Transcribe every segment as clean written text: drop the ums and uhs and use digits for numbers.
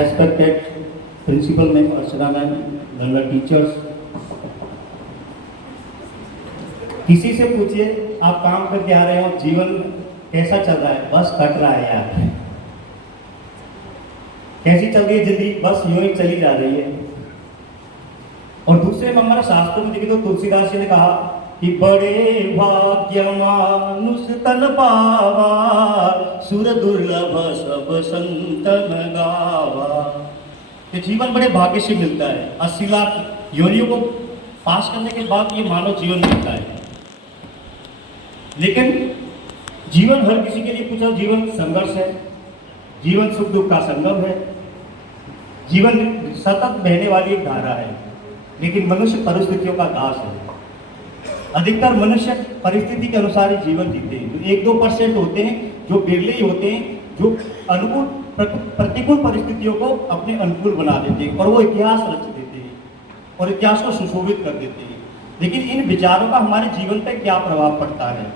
Respected Principal Ma'am, Archana Ma'am, Learner Teachers, किसी से पूछिए आप काम करके आ रहे हो, जीवन कैसा चल रहा है? बस कट रहा है यार। कैसी चल रही है जिंदगी? बस यूं ही चली जा रही है। और दूसरे में हमारा शास्त्र में देखे तो तुलसीदास जी ने कहा कि बड़े भाग्य मानुष तन पावा, सुर दुर्लभ सब संतन गावा। ये जीवन बड़े भाग्य से मिलता है। 80 लाख योनियों को पास करने के बाद ये मानव जीवन मिलता है। लेकिन जीवन हर किसी के लिए पूछा, जीवन संघर्ष है, जीवन सुख दुख का संगम है, जीवन सतत बहने वाली एक धारा है। लेकिन मनुष्य परिस्थितियों का दास है। अधिकतर मनुष्य परिस्थिति के अनुसार ही जीवन जीते हैं। 1-2% होते हैं जो बिरले ही होते हैं, जो अनुकूल प्रतिकूल परिस्थितियों को अपने अनुकूल बना देते हैं और वो इतिहास रच देते हैं और इतिहास को सुशोभित कर देते हैं। लेकिन इन विचारों का हमारे जीवन पर क्या प्रभाव पड़ता है,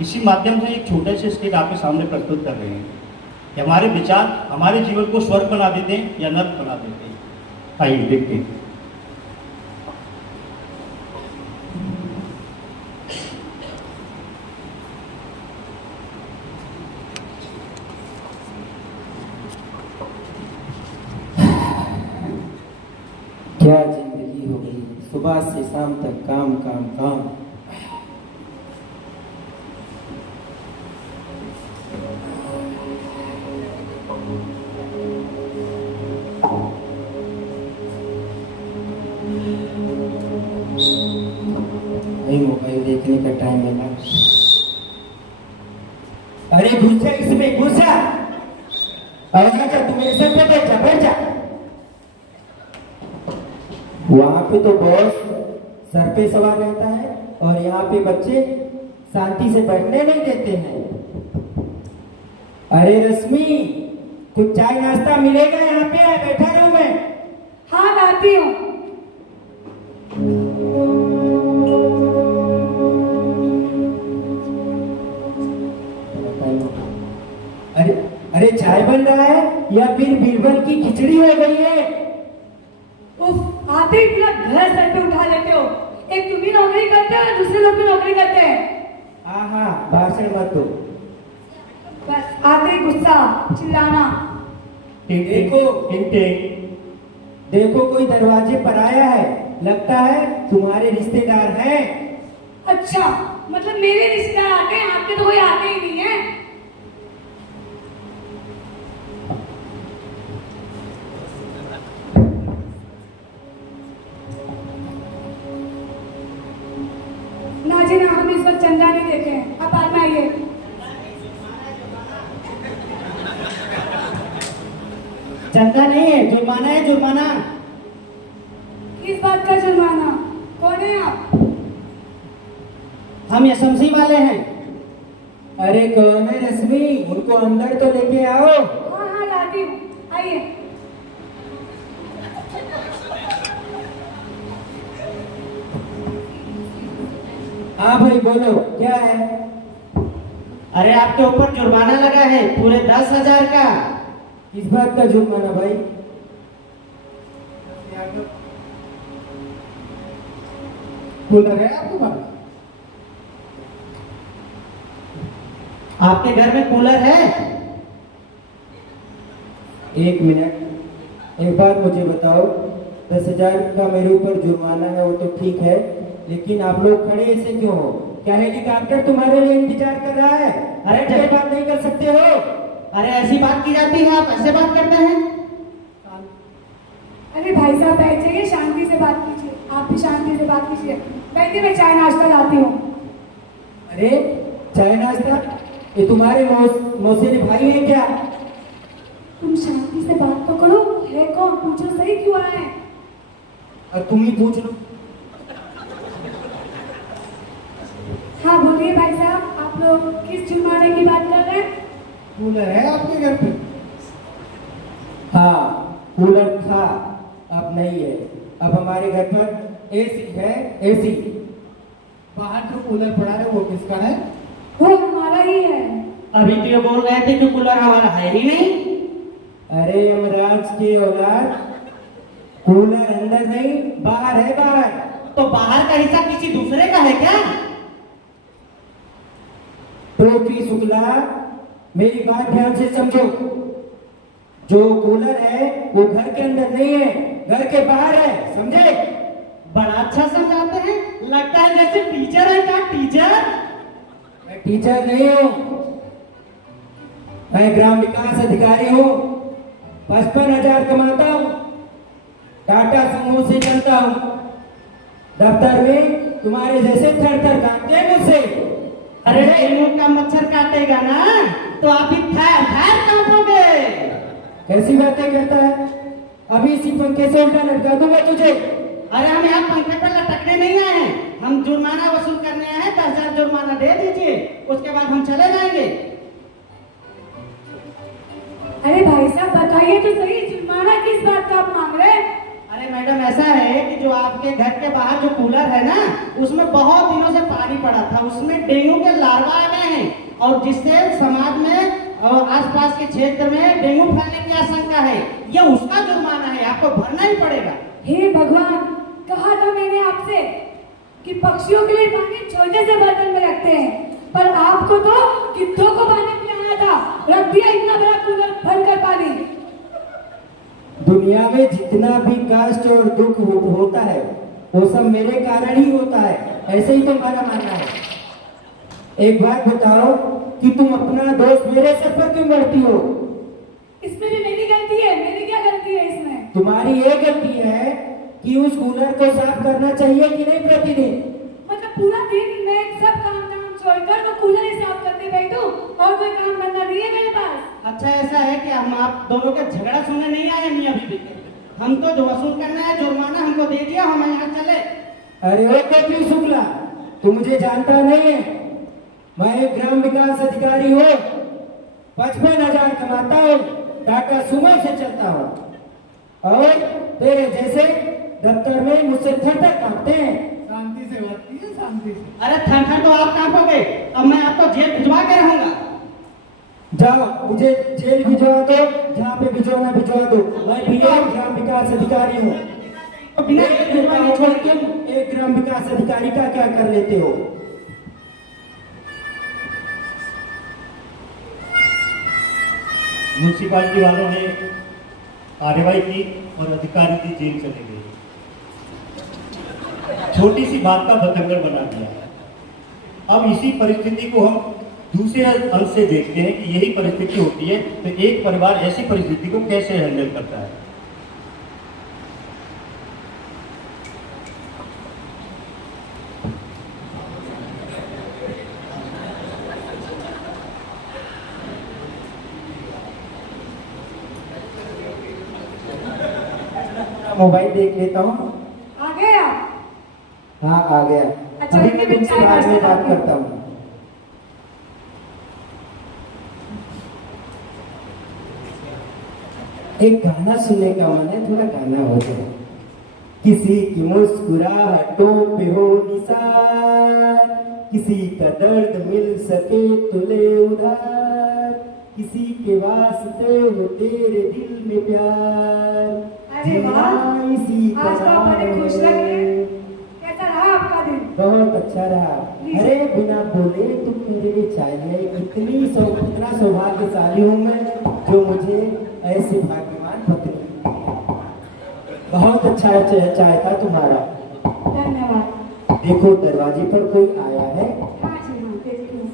इसी माध्यम से एक छोटे से स्केच आपके सामने प्रस्तुत कर रहे हैं कि हमारे विचार हमारे जीवन को स्वर्ग बना देते हैं या नर्क बना देते हैं। आइए देखते हैं। क्या जिंदगी हो गई, सुबह से शाम तक काम काम काम। मोबाइल देखने का टाइम मिला। अरे घुसा इसमें घुसा। आजा तू मेरे सर पे बैठ जा बैठ जा। वहां पे तो बॉस सर पे सवार रहता है और यहाँ पे बच्चे शांति से बैठने नहीं देते हैं। अरे रश्मि, कुछ चाय नाश्ता मिलेगा यहाँ पे? बैठा रहूं मैं? हाँ लाती हूँ। अरे अरे चाय बन रहा है या फिर बीरबल की खिचड़ी हो गई है? उफ, आते ही पूरा घर सर पे उठा लेते हो। एक तुम भी नौकरी करते हो और दूसरे लोग भी नौकरी करते हैं। हाँ हाँ, भाषण मत दो। बस आते ही गुस्सा, चिल्लाना। देखो देखो कोई दरवाजे पर आया है, लगता है तुम्हारे रिश्तेदार हैं। अच्छा, मतलब मेरे रिश्तेदार आते हैं, आपके तो कोई आते ही नहीं है। ना जी ना, हम इस वक्त चंदा नहीं देते हैं। आप बाद में आइए। चंदा नहीं है, जुर्माना है, जुर्माना। किस बात का जुर्माना? कौन है आप? हम एसएमसी वाले हैं। अरे कौन है रश्मि? उनको अंदर तो लेके आओ। हाँ हाँ लाती हूँ, आइए। हाँ भाई बोलो, क्या है? अरे आपके ऊपर जुर्माना लगा है पूरे 10,000 का। किस बात का जुर्माना भाई? कूलर है आपके पास? आपके घर में कूलर है? एक मिनट, एक बात मुझे बताओ। 10,000 का मेरे ऊपर जुर्माना है, वो तो ठीक है, लेकिन आप लोग खड़े ऐसे क्यों हो? क्या हेलीकॉप्टर तुम्हारे लिए इंतजार कर रहा है? अरे जब बात नहीं कर सकते हो? अरे ऐसी बात की जाती है, आप ऐसे बात करते हैं? अरे भाई साहब बैठ जाइए, शांति से बात कीजिए। आप भी शांति से बात कीजिए। बैठिए, मैं चाय नाश्ता लाती हूँ। अरे चाय नाश्ता? ये तुम्हारे मौसेरे भाई हैं क्या? तुम शांति से बात तो करो। है कौन? पूछो सही, क्यों आए हैं? और तुम ही पूछ लो। हाँ बोलिए भाई साहब, आप लोग किस जुर्माने की बात कर रहे हैं? कूलर है आपके घर पे? हाँ कूलर था, अब नहीं है। अब हमारे घर पर एसी है, एसी। बाहर जो कूलर पड़ा है वो किसका है? वो हमारा ही है। अभी तो ये बोल रहे थे कि कूलर हमारा है ही नहीं। अरे यमराज की औलाद, कूलर अंदर नहीं बाहर है, बाहर। तो बाहर का हिस्सा किसी दूसरे का है क्या? टोपी शुक्ला, मेरी बात ध्यान से समझो। जो कूलर है वो घर के अंदर नहीं है, घर के बाहर है, समझे? बड़ा अच्छा समझाते हैं, लगता है जैसे टीचर है। क्या टीचर? मैं टीचर नहीं हूँ, मैं ग्राम विकास अधिकारी हूँ। 55,000 कमाता हूँ, टाटा समूह से चलता हूँ। दफ्तर में तुम्हारे जैसे थर थर काटते हैं मुझसे। अरे डेंगू का मच्छर काटेगा ना तो आप भी थर थर कांपोगे। कैसी बातें करता है? अभी इसी पंखे से उल्टा लटका दूंगा तुझे। अरे हम यहाँ पंखे पर लटकने नहीं आए हैं, हम जुर्माना वसूल करने आए हैं। 10,000 जुर्माना दे दीजिए, उसके बाद हम चले जाएंगे। अरे भाई साहब बताइए तो सही, जुर्माना किस बात का आप मांग रहे हैं? अरे मैडम, ऐसा है कि जो आपके घर के बाहर जो कूलर है ना, उसमें बहुत दिनों से पानी पड़ा था, उसमें डेंगू के लार्वा आ गए हैं और जिससे समाज में और आसपास के क्षेत्र में डेंगू फैलने की आशंका है। ये उसका जुर्माना है, आपको भरना ही पड़ेगा। हे भगवान, कहा था मैंने आपसे कि पक्षियों के लिए पानी छोटे से बर्तन में रखते हैं, पर आपको तो गिद्धों को पानी पिलाना था, रख दिया इतना बड़ा कूलर भरकर पानी। दुनिया में जितना भी कष्ट और दुख होता है वो सब मेरे कारण ही होता है, ऐसे ही तुम्हारा मानना है। एक बात बताओ कि तुम अपना दोष मेरे सर पर क्यों बढ़ती हो? इसमें भी मेरी गलती है। मेरी क्या गलती है इसमें? तुम्हारी ये गलती है कि उस कूलर को साफ करना चाहिए कि नहीं प्रतिदिन? मतलब पूरा दिन मैं सब काम छोड़कर तो कूलर ही साफ करते बैठूं और कोई काम करना नहीं है मेरे पास? अच्छा, ऐसा है कि हम आप दोनों के झगड़ा सुनने नहीं आए मियां बीवी के। हम तो जो वसूल करना है जुर्माना हमको दे दिया, हम यहाँ चले। अरे ओ कपिल शुक्ला, तू मुझे जानता नहीं है। मैं एक ग्राम विकास अधिकारी हूँ, 55,000 कमाता हूँ, टाटा सुमो से चलता हूँ और तेरे जैसे दफ्तर में मुझसे थर-थर कांपते हैं। शांति से बात कीजिए, शांति से। अरे ठंड तो आप कांपोगे, अब मैं आपको जेल भिजवा के रहूंगा। जाओ, मुझे जेल भिजवा दो, जहाँ पे भिजवाना भिजवा दो। मैं भी एक ग्राम विकास अधिकारी हूँ। बिना तुम एक ग्राम विकास अधिकारी का क्या कर लेते हो? म्यूनसिपालिटी वालों ने कार्रवाई की और अधिकारी की जेल चले गए। छोटी सी बात का बतंगड़ बना दिया। अब इसी परिस्थिति को हम दूसरे अंश से देखते हैं कि यही परिस्थिति होती है तो एक परिवार ऐसी परिस्थिति को कैसे हैंडल करता है। मोबाइल देख लेता हूँ। आ गए आप? हाँ, आ गया। अच्छा, अभी इतने मैं तुमसे चाय बाद में नाश्ता बात करता हूँ। एक गाना सुनने का मन है, थोड़ा गाना हो जाए। किसी की मुस्कुराहटों पे हो निसार, किसी का दर्द मिल सके तो ले उधार, किसी के वास्ते हो तेरे दिल में प्यार। अरे वाह, इसी का आज तो आप बड़े नाम खुश लग रहे है। हैं। कैसा रहा आपका दिन? बहुत अच्छा रहा। अरे बिना बोले तुम मेरे लिए चाय ले आई। इतना सौभाग्यशाली हूँ मैं जो मुझे ऐसे भाग्यवान पत्नी। बहुत अच्छा चाय था तुम्हारा। धन्यवाद। देखो दरवाजे पर कोई आया है। हाँ जी, हाँ देखती हूँ।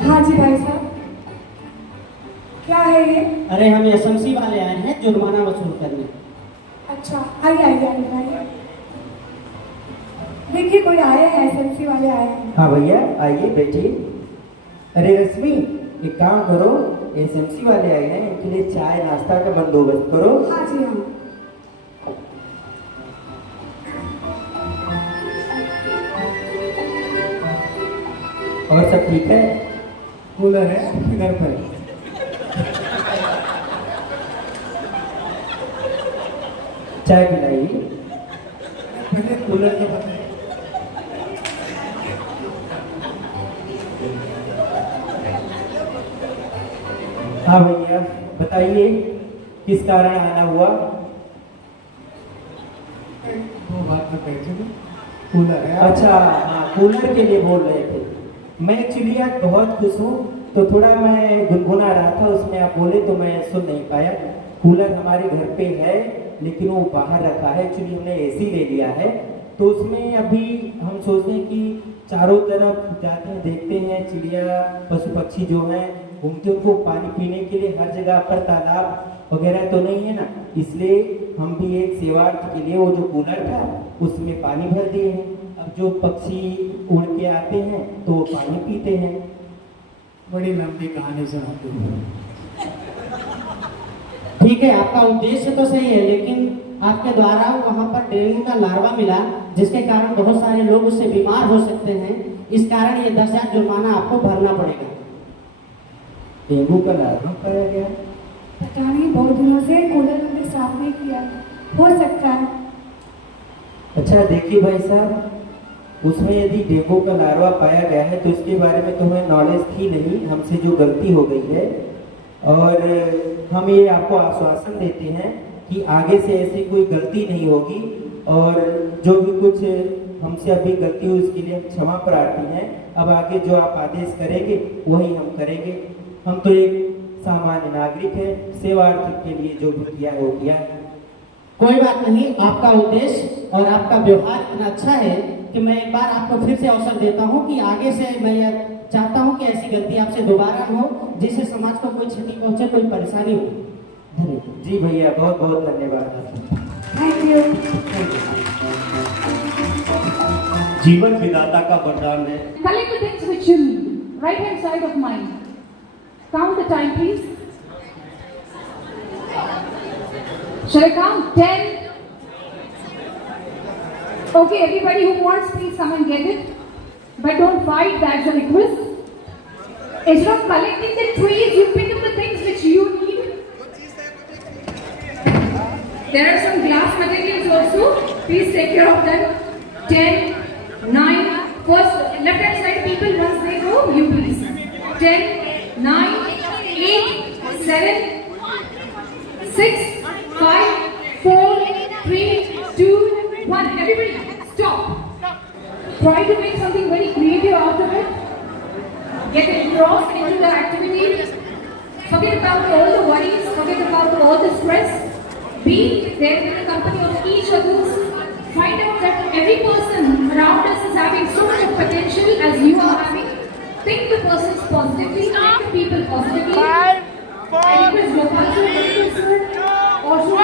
हाँ जी भाई साहब, क्या है ये? अरे हम एसएमसी वाले आए हैं जुर्माना वसूल करने। अच्छा, आइए आइए आइए आइए। देखिए कोई आए हैं, एसएमसी वाले आए हैं। हाँ भैया आइए बैठिए। अरे रश्मि, एक काम करो, एसएमसी वाले आए हैं, इनके लिए चाय नाश्ता का बंदोबस्त करो। हाँ जी हाँ। और सब ठीक है? कूलर है घर पर? चाय पिलाइए। कूलर तो बताइए। हाँ भैया, बताइए किस कारण आना हुआ। वो बात में कही थी, कूलर है। अच्छा, हाँ, कूलर के लिए बोल रहे थे। मैं एक्चुअली आज बहुत खुश हूँ, तो थोड़ा मैं गुनगुना रहा था, उसमें आप बोले तो मैं सुन नहीं पाया। कूलर हमारे घर पे है, लेकिन वो बाहर रखा है। एक्चुअली हमने एसी ले लिया है, तो उसमें अभी हम सोचते हैं कि चारों तरफ जाते हैं, देखते हैं चिड़िया पशु पक्षी जो हैं घूमते, उनको पानी पीने के लिए हर जगह पर तालाब वगैरह तो नहीं है ना, इसलिए हम भी एक सेवार्थ के लिए वो जो कूलर था उसमें पानी भर दिए हैं। अब जो पक्षी उड़ के आते हैं तो वो पानी पीते हैं। बड़ी लंबी कहानी सुनाते हैं। ठीक है, आपका उद्देश्य तो सही है, लेकिन आपके द्वारा वहाँ पर डेंगू का लार्वा मिला, जिसके कारण बहुत सारे लोग उससे बीमार हो सकते हैं। इस कारण ये 10,000 जुर्माना आपको भरना पड़ेगा। डेंगू का लार्वा पाया गया। पता नहीं, बहुत दिनों से कूलर हमने साफ नहीं किया, हो सकता है। अच्छा देखिए भाई साहब, उसमें यदि डेंगू का लार्वा पाया गया है तो इसके बारे में तो हमें नॉलेज थी नहीं, हमसे जो गलती हो गई है, और हम ये आपको आश्वासन देते हैं कि आगे से ऐसी कोई गलती नहीं होगी, और जो भी कुछ हमसे अभी गलती हुई उसके लिए हम क्षमा प्रार्थी हैं। अब आगे जो आप आदेश करेंगे वही हम करेंगे। हम तो एक सामान्य नागरिक है, सेवार्थ के लिए जो भी किया है वो किया है। कोई बात नहीं, आपका उद्देश्य और आपका व्यवहार इतना अच्छा है कि मैं एक बार आपको फिर से अवसर देता हूं कि आगे से मैं यह चाहता हूं कि ऐसी गलती आपसे दोबारा न हो, जिससे समाज को कोई क्षति पहुंचे, कोई परेशानी हो। धन्यवाद। जी भैया, बहुत बहुत धन्यवाद। Thank you. जीवन विदाता का वरदान है। Collect the things which you need. Right hand side of mind. Count the time, please. Shall I count? 10. Okay, everybody who wants, please come and get it. But don't fight, that's a request. Instead of collecting the trees, you pick up the things which you need. There are some glass materials also. Please take care of them. 10, 9. First, left hand side people, once they go, you please. 10, 9, 8, 7, 6, 5, 4, 3, 2, 1. Everybody, stop. Try to make something very creative out of it. Get engrossed into the activity. Forget about all the worries. Forget about all the stress. Be there in the company of each other. Find out that every person around us is having so much of potential as you are having. Think the persons positively, think the people positively. I request Gopal to also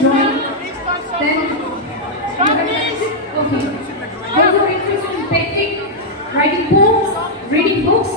join. Then, okay. Those who are interested in painting, writing poems, reading books.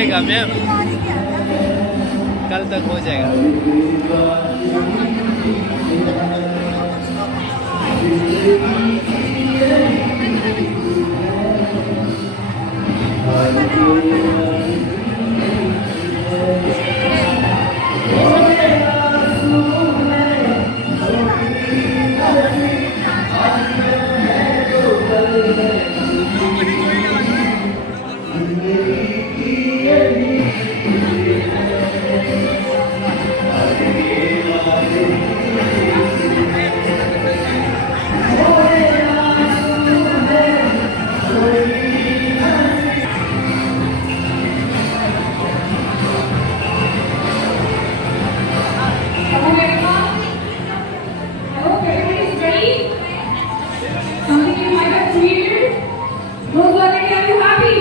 जाएगा ma'am, कल तक हो जाएगा। Hello everyone. I hope everybody is ready. Something you might have created. Those who are ready, are you happy?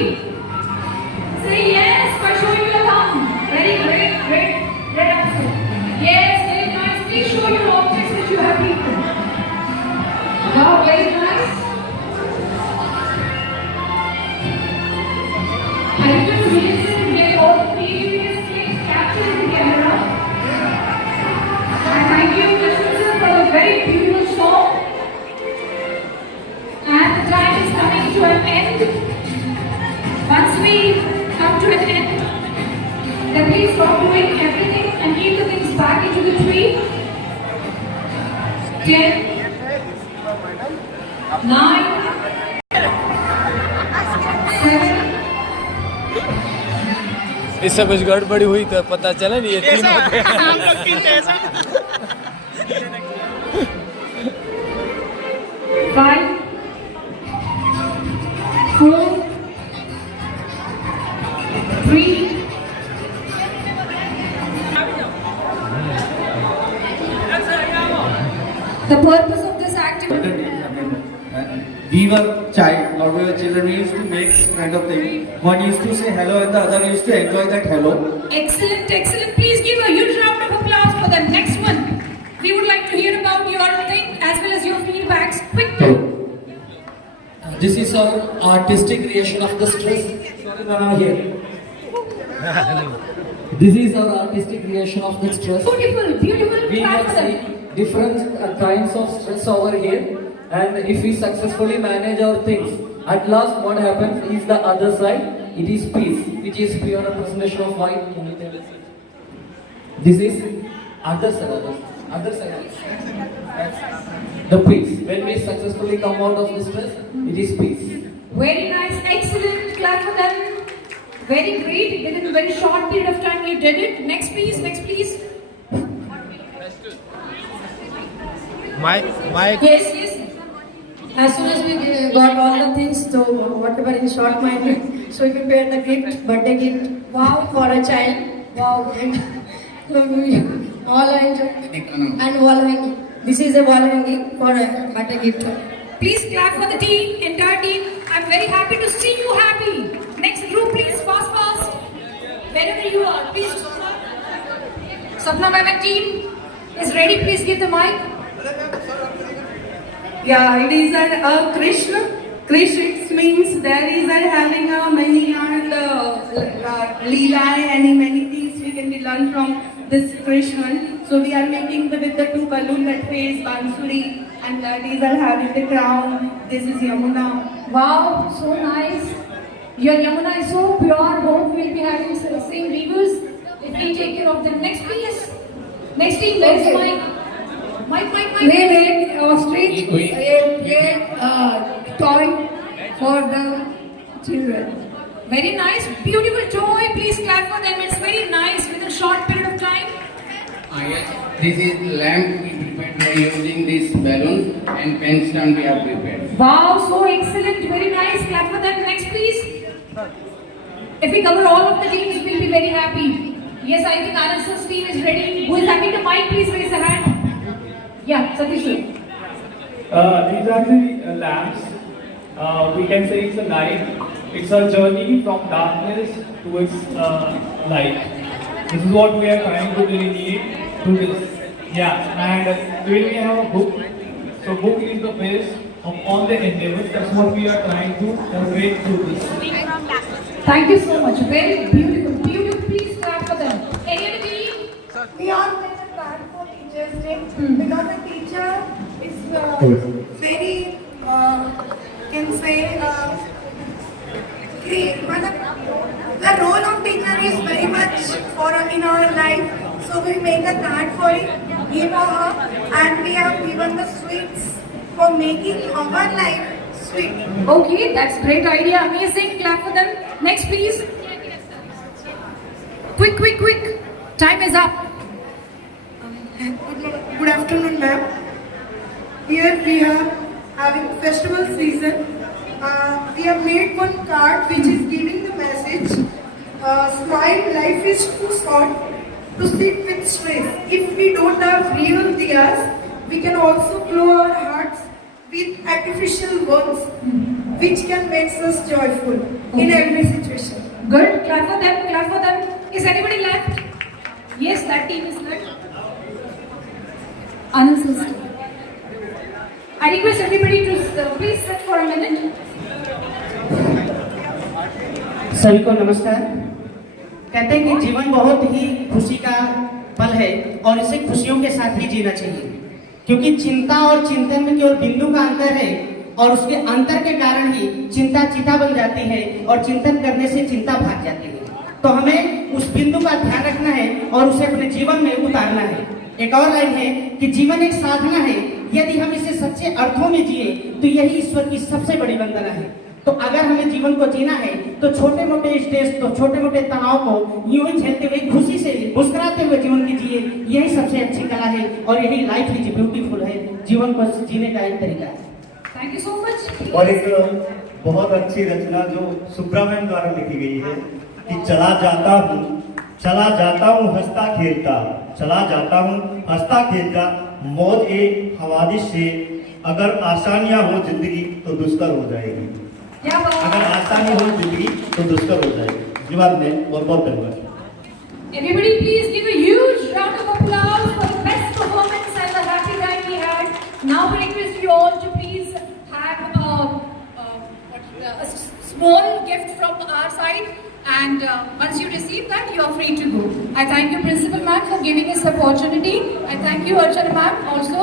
Say yes by showing your thumb. Very great, great, great answer. Yes, very nice. Please show your objects that you have created. Wow, very nice. I request Wilson to get all the previous things captured in the camera. And thank you, Krishna sir, for a very beautiful song. And the time is coming to an end. Once we come to an end, then please stop doing everything and keep the things back into the tree. 10, 9, 7, इससे कुछ गड़बड़ी हुई तो पता चला नहीं, ये तीन होते हैं। 5, 4, 3, the purpose of this activity. We were child or we were children, we used to make this kind of thing. One used to say hello and the other used to enjoy that hello. Excellent, excellent. Please give a huge round of applause for the next one. We would like to hear about your thing as well as your feedbacks quickly. This is our artistic creation of the stress. Sorry, Nana here. This is our artistic creation of the stress. Beautiful, beautiful. We Clap can for them. see different kinds of stress over here, and if we successfully manage our things, at last what happens is the other side. It is peace, which is pure representation of white. Can you tell us? This is other side. Other side. The peace. When we successfully come out of the stress, it is peace. Very nice, excellent. Clap for them. Very great. Within a very short period of time, you did it. Next, please. Next, please. Mike. Yes, yes. As soon as we got all the things, so whatever in short mind, so we prepared the gift, birthday gift, wow, for a child, wow, and so we all enjoy, and wall hanging. This is a wall hanging for a birthday gift. Please clap for the team, entire team. I'm very happy to see you happy. Next group, please, fast, fast. Wherever you are, please. Sapna ma'am team is ready. Please give the mic. Yeah, it is a Krishna. Krishna means there is having a many and Leela and many things we can learn from this Krishna. So we are making with the two balloon that face Bansuri, and these are having the crown. This is Yamuna. Wow, so nice. Your Yamuna is so pure. Hope we'll be having the same reviews if we take care of them. Next, please. Next team, where is the mic? Mic. They made ostrich a toy for the children. Very nice, beautiful toy. Please clap for them. It's very nice within a short period of time. Yes, this is lamp we prepared by using these balloons, and pen stand we have prepared. Wow, so excellent. Very nice. Clap for them. Next, please. If we cover all of the teams, we'll be very happy. Yes, I think RSS team is ready. Who is having the mic? Please raise a hand. Yeah, Satish. These are the lamps. We can say it's a light. It's a journey from darkness towards light. This is what we are trying to delineate to this. Yeah, and we have a book. So book is the base of all the endeavors. That's what we are trying to portray through this. Thank you so much. Very beautiful. Beautiful. Please clap for them. Any other team? We all play a part for Teachers Day because a teacher is very, can say, the role of teacher is very much in our life. So we make a card for it, give her, and we have given the sweets for making our life sweet. Okay, that's great idea. Amazing. Clap for them. Next, please. Quick, quick, quick. Time is up. Good afternoon, ma'am. Here we are having festival season. We have made one card which is giving the message, smile, life is too short to sit with stress. If we don't have real diyas, we can also glow our hearts with artificial ones, which can make us joyful in every situation. Good. Clap for them. Clap for them. Is anybody left? Yes, that team is left. Anand sister. I request everybody to please sit for a minute. सभी को नमस्कार। कहते हैं कि जीवन बहुत ही खुशी का पल है और इसे खुशियों के साथ ही जीना चाहिए, क्योंकि चिंता और चिंतन में केवल बिंदु का अंतर है और उसके अंतर के कारण ही चिंता चिता बन जाती है और चिंतन करने से चिंता भाग जाती है। तो हमें उस बिंदु का ध्यान रखना है और उसे अपने जीवन में उतारना है। एक और लाइन है कि जीवन एक साधना है, यदि हम इसे सच्चे अर्थों में जिए तो यही ईश्वर की सबसे बड़ी वंदना है। तो अगर हमें जीवन को जीना है तो छोटे मोटे स्ट्रेस, तो छोटे मोटे तनाव को यूं ही झेलते हुए, खुशी से मुस्कुराते हुए जीवन की जिए, यही सबसे अच्छी कला है और यही लाइफ इज ब्यूटीफुल है, जीवन को जीने का एक तरीका है। Thank you so much. और एक बहुत अच्छी रचना जो सुब्रमण्यम द्वारा लिखी गई है कि चला जाता हूँ हंसता खेलता, चला जाता हूँ हंसता खेलता, मौज ए हवादिश से, अगर आसानियां हो जिंदगी तो दुष्कर हो जाएगी। अगर आसानी हो जिंदगी तो दुष्कर हो जाएगी। जवाब में बहुत बहुत धन्यवाद। Everybody please give a huge round of applause for the best performance and the happy time we had. Now we request you all to please have a small gift from our side, and once you receive that you are free to go. I thank you Principal Ma'am for giving us the opportunity. I thank you Archana Ma'am also.